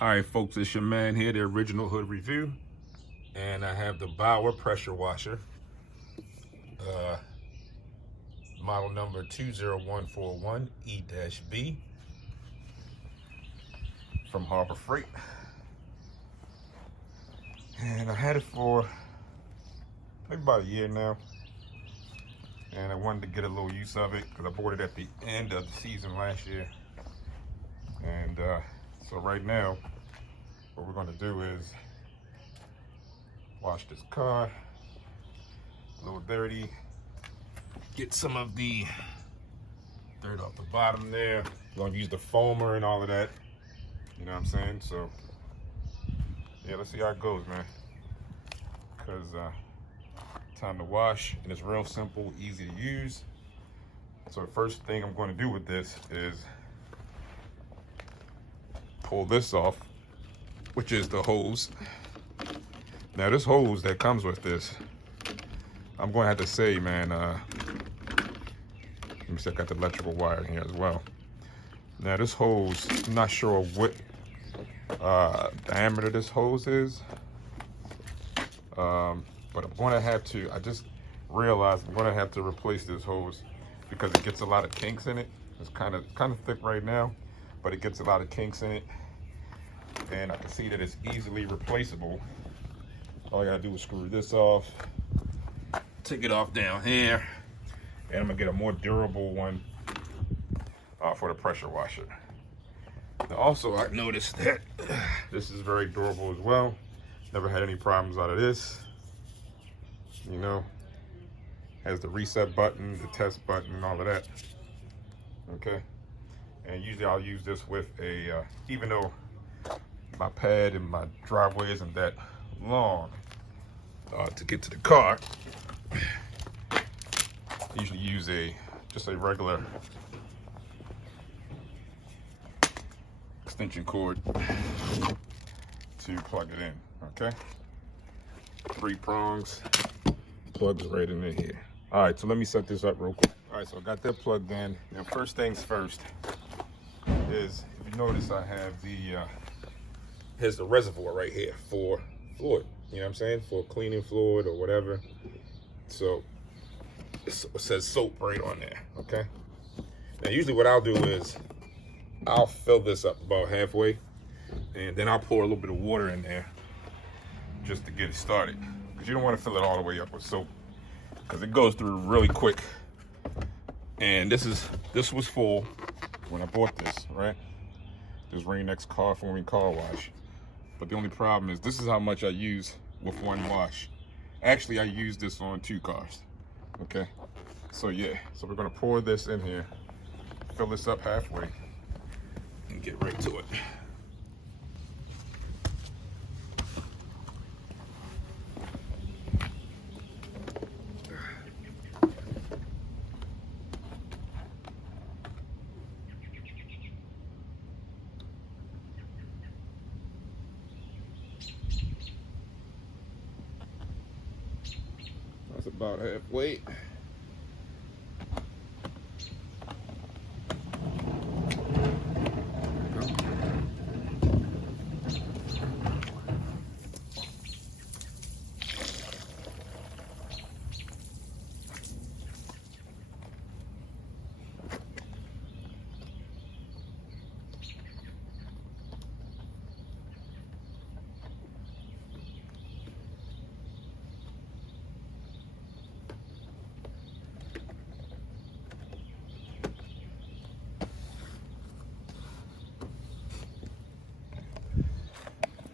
All right, folks, it's your man here, the Original Hood Review, and I have the Bauer pressure washer, model number 20141E-B from Harbor Freight. And I had it for maybe about a year now, and I wanted to get a little use of it because I bought it at the end of the season last year. And so right now, what we're going to do is wash this car, a little dirty, get some of the dirt off the bottom there. We're going to use the foamer and all of that, you know what I'm saying? So yeah, let's see how it goes, man, because time to wash, and it's real simple, easy to use. So the first thing I'm going to do with this is pull this off, which is the hose. Now this hose that comes with this, I'm going to have to say, man, let me see, I got the electrical wire in here as well. Now this hose, I'm not sure what diameter this hose is, but I'm going to have to, I just realized I'm going to have to replace this hose because it gets a lot of kinks in it. It's kind of thick right now, but it gets a lot of kinks in it. And I can see that it's easily replaceable. All I gotta do is screw this off, take it off down here, and I'm gonna get a more durable one for the pressure washer. Now also, I noticed that this is very durable as well. Never had any problems out of this. You know, has the reset button, the test button, and all of that. Okay, and usually I'll use this with a, even though my pad and my driveway isn't that long to get to the car, I usually use just a regular extension cord to plug it in. Okay, 3 prongs, plugs right in here. All right, so let me set this up real quick. All right, so I got that plugged in. Now first things first is, if you notice, I have here's the reservoir right here for fluid, you know what I'm saying, for cleaning fluid or whatever. So it says soap right on there. Okay, now usually what I'll do is I'll fill this up about halfway, and then I'll pour a little bit of water in there just to get it started, because you don't want to fill it all the way up with soap because it goes through really quick. And this was full when I bought this, right? This Rain-X car foaming car wash. But the only problem is this is how much I use with one wash. Actually, I use this on 2 cars. Okay, so yeah, so we're gonna pour this in here, fill this up halfway, and get right to it. That's about halfway.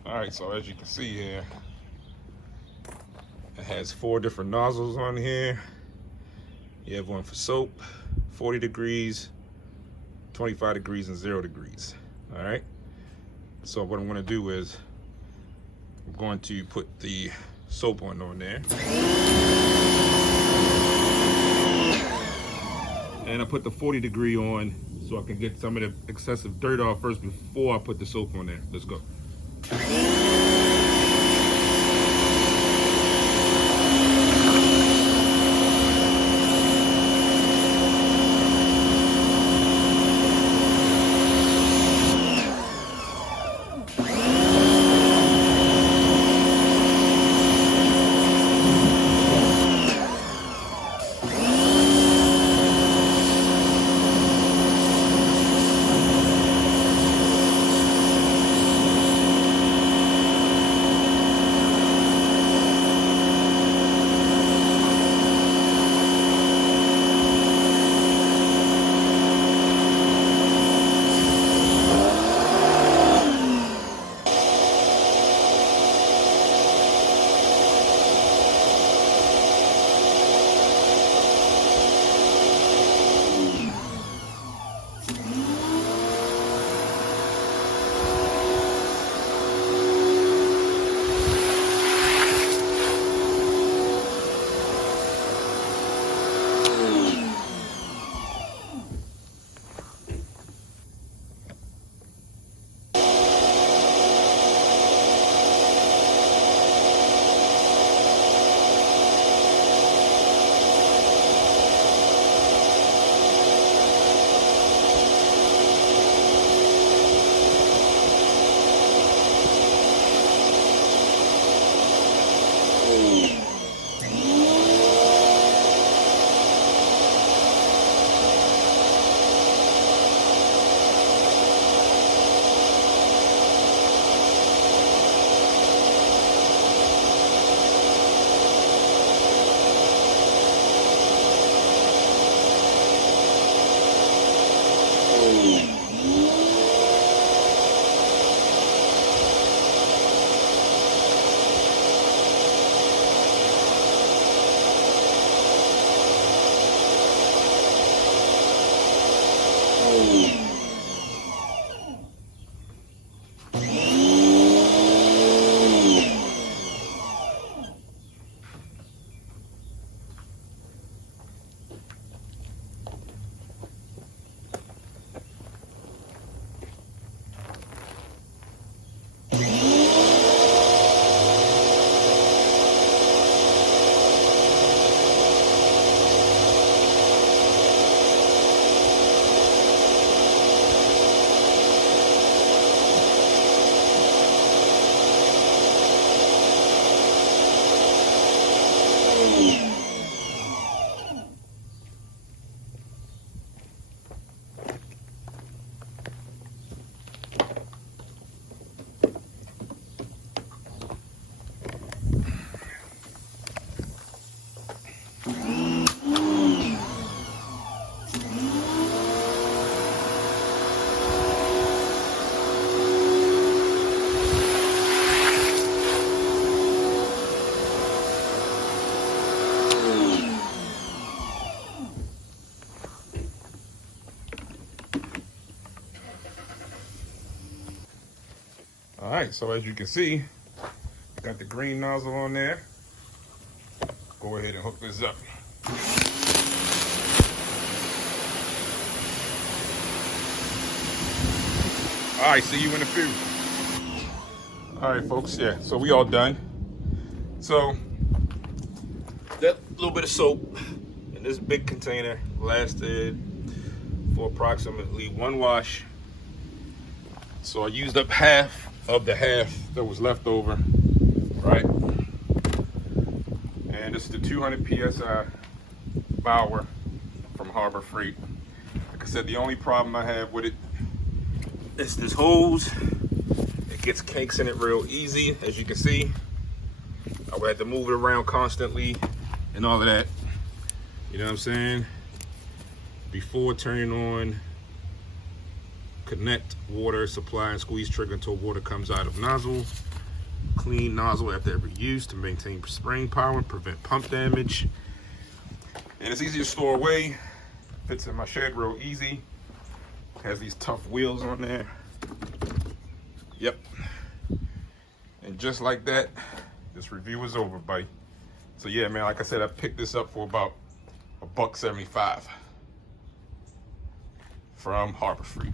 All right, so as you can see here, it has 4 different nozzles on here. You have one for soap, 40 degrees, 25 degrees, and 0 degrees. All right, so what I'm going to do is I'm going to put the soap on there, and I put the 40 degree on so I can get some of the excessive dirt off first before I put the soap on there. Let's go. All right, so as you can see, got the green nozzle on there. Go ahead and hook this up. All right, see you in a few. All right, folks, yeah, so we all done. So that little bit of soap in this big container lasted for approximately 1 wash. So I used up half of the half that was left over, right? And this is the 200 PSI Bauer from Harbor Freight. Like I said, the only problem I have with it is this hose. It gets kinks in it real easy, as you can see. I would have to move it around constantly and all of that. You know what I'm saying? Before turning on connect water supply and squeeze trigger until water comes out of nozzle. Clean nozzle after every use to maintain spraying power and prevent pump damage. And it's easy to store away. Fits in my shed real easy. Has these tough wheels on there. Yep. And just like that, this review is over, buddy. So yeah, man, like I said, I picked this up for about $1.75 from Harbor Freight.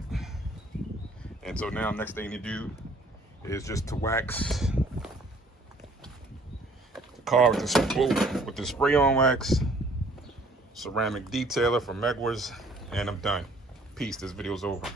And so now next thing to do is just to wax the car with the spray on wax, ceramic detailer from Megwas, and I'm done. Peace, this video's over.